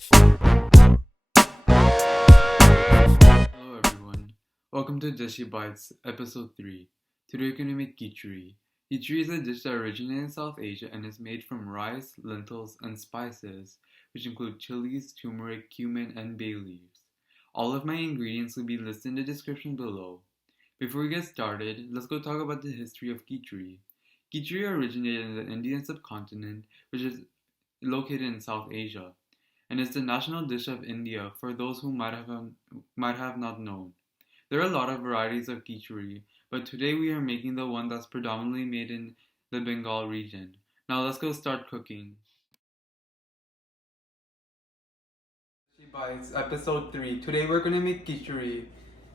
Hello everyone, welcome to Dashi Bites episode 3. Today we're going to make Kichuri. Kichuri is a dish that originated in South Asia and is made from rice, lentils, and spices, which include chilies, turmeric, cumin, and bay leaves. All of my ingredients will be listed in the description below. Before we get started, let's go talk about the history of Kichuri. Kichuri originated in the Indian subcontinent, which is located in South Asia, and is the national dish of India for those who might have not known. There are a lot of varieties of Kichuri, but today we are making the one that's predominantly made in the Bengal region. Now let's go start cooking. Bites episode 3. Today we're gonna make Kichuri.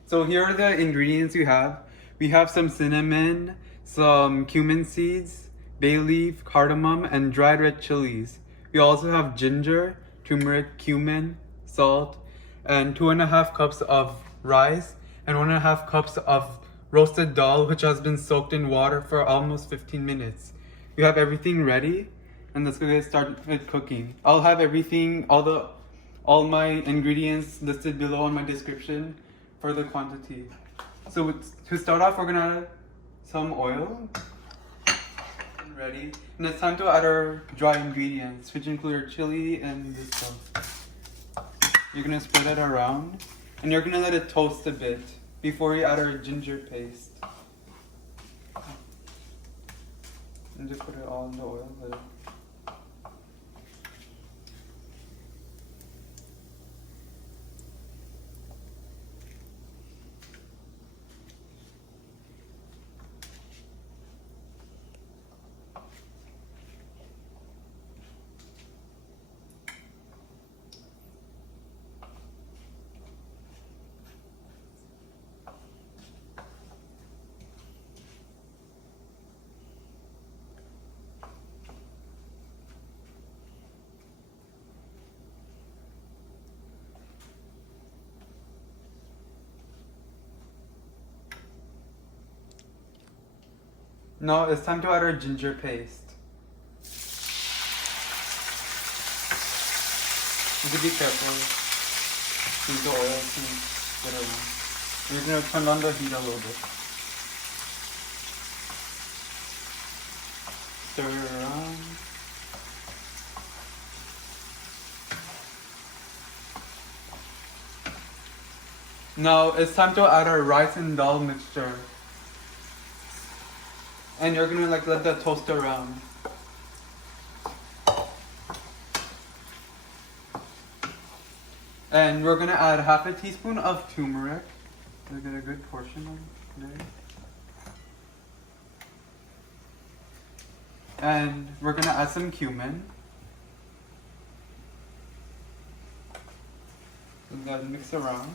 So here are the ingredients we have. We have some cinnamon, some cumin seeds, bay leaf, cardamom, and dried red chilies. We also have ginger, turmeric, cumin, salt, and 2.5 cups of rice, and 1.5 cups of roasted dal, which has been soaked in water for almost 15 minutes. We have everything ready, and let's go get started cooking. I'll have everything, all my ingredients listed below in my description for the quantity. So to start off, we're gonna add some oil. Ready. And it's time to add our dry ingredients, which include our chili and this stuff. You're gonna spread it around, and you're gonna let it toast a bit before you add our ginger paste. And just put it all in the oil. Now it's time to add our ginger paste. You have to be careful. Use the oil to get it around. We're gonna turn on the heat a little bit. Stir it around. Now it's time to add our rice and dal mixture. And you're gonna let that toast around. And we're gonna add half a teaspoon of turmeric. To get a good portion of there. And we're gonna add some cumin. And then mix around.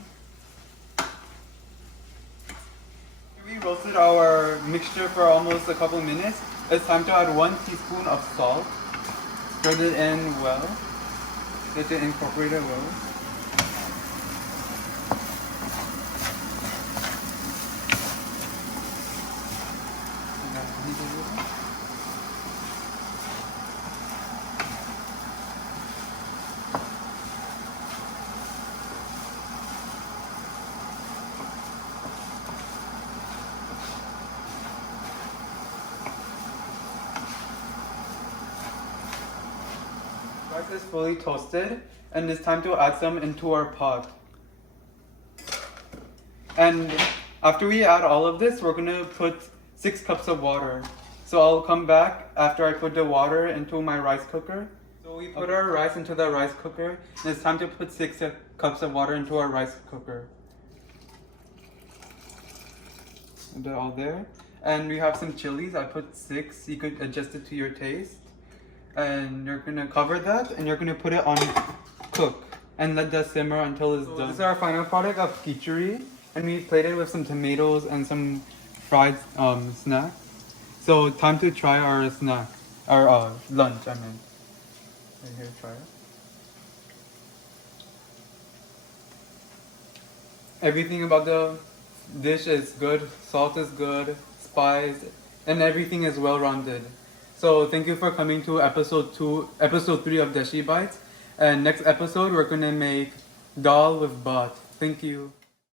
We roasted our mixture for almost a couple minutes. It's time to add 1 teaspoon of salt. Spread it in well. Let it incorporate it well. Rice is fully toasted, and it's time to add some into our pot. And after we add all of this, we're gonna put 6 cups of water. So I'll come back after I put the water into my rice cooker. So we put our rice into the rice cooker, and it's time to put 6 cups of water into our rice cooker. Put that all there. And we have some chilies. I put 6. You could adjust it to your taste. And you're gonna cover that, and you're gonna put it on cook and let that simmer until it's done. This is our final product of Kichuri, and we plated it with some tomatoes and some fried snack. So time to try our snack, our lunch. I mean, right here, try it. Everything about the dish is good. Salt is good, spice, and everything is well rounded. So thank you for coming to episode 3 of Dashi Bites, And next episode, we're gonna make dal with bhat. Thank you.